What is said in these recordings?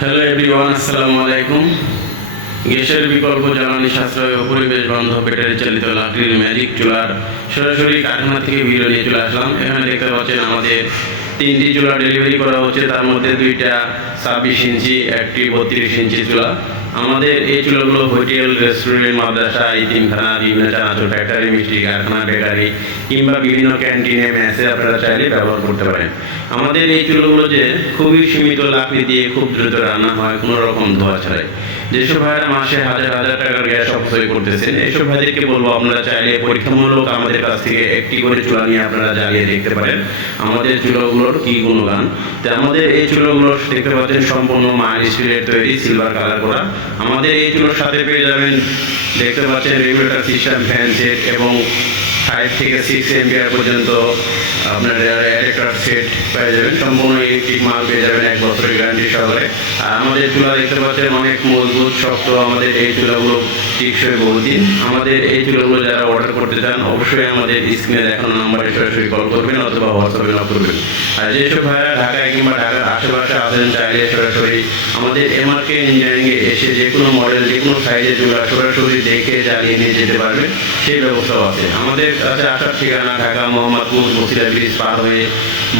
Hello everyone, আসসালামু আলাইকুম। গ্যাসের বিকল্প জ্বালানি সাশ্রয় ও পরিবেশ বান্ধব ব্যাটারি চালিত লাকড়ির ম্যাজিক চুলার সরাসরি কারখানা থেকে ভিডিও নিয়ে চলে আসলাম। এখানে দেখতে পাচ্ছেন আমাদের 3টি চুলা ডেলিভারি করা হচ্ছে, তার মধ্যে 2টা 26 ইঞ্চি, একটি 32 ইঞ্চি চুলা। আমাদের এই চুলাগুলো হোটেল, রেস্টুরেন্ট, মাদ্রাসা, ইতিমখানা, বিভিন্ন চানাচুর ফ্যাক্টরি, মিষ্টি কারখানা, বেকারি কিংবা বিভিন্ন ক্যান্টিনে, মেসে আপনারা চাইলে ব্যবহার করতে পারেন। আমাদের এই চুলাগুলো যে খুবই সীমিত লাকড়ি দিয়ে খুব দ্রুত রান্না হয়, কোনো রকম ধোয়া ছাড়াই। যেসব ভাইরা মাসে হাজার হাজার টাকার গ্যাস অপচয় করতেছেন, এইসব ভাইদেরকে বলবো আপনারা চাইলে পরীক্ষামূলক আমাদের কাছ থেকে একটি করে চুলা নিয়ে আপনারা জ্বালিয়ে দেখতে পারেন আমাদের চুলাগুলোর কি গুণগান। তো আমাদের এই চুলাগুলো দেখতে পাচ্ছেন সম্পূর্ণ মাইল্ড স্টিলের তৈরি, সিলভার কালার করা। আমাদের এই চুলোর সাথে পেয়ে যাবেন, দেখতে পাচ্ছেন রেগুলেটর সিস্টেম, ফ্যান সেট এবং 5 থেকে 6 এম্পিয়ার পর্যন্ত আপনার অ্যাডাপ্টার সেট পেয়ে যাবেন। সম্পূর্ণ ইলেকট্রিক মাল পেয়ে যাবেন 1 বছরের গ্যারান্টি সহকারে। আর আমাদের চুলা দেখতে পাচ্ছেন অনেক মজবুত, শক্ত। আমাদের এই চুলাগুলো টিকসই বহুদিন। আমাদের এই চুলাগুলো যারা অর্ডার করতে চান অবশ্যই আমাদের স্ক্রিনে দেখানো নাম্বারে সরাসরি কল করবেন অথবা হোয়াটসঅ্যাপে নক করবেন। আর যেসব ভাইরা ঢাকায় কিংবা ঢাকার আশেপাশে আছেন, চাইলে সরাসরি আমাদের এমআরকে ইঞ্জিনিয়ারিংয়ে এসে যে কোনো মডেল, যে কোনো সাইজের চুলা সরাসরি দেখে জ্বালিয়ে নিয়ে যেতে পারবেন, সেই ব্যবস্থাও আছে। আমাদের কাছে আসার ঠিকানা ঢাকা মোহাম্মদপুর বসিলা ব্রিজ পার হয়ে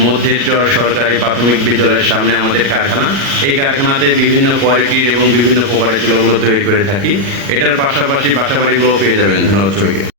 মধ্যেচর সরকারি প্রাথমিক বিদ্যালয়ের সামনে আমাদের কারখানা। এই কারখানাতে বিভিন্ন কোয়ালিটির এবং বিভিন্ন প্রকারের চুলাগুলো তৈরি করে থাকি। এটার পাশাপাশি বাসাবাড়িগুলো পেয়ে যাবেন। ধন্যবাদ।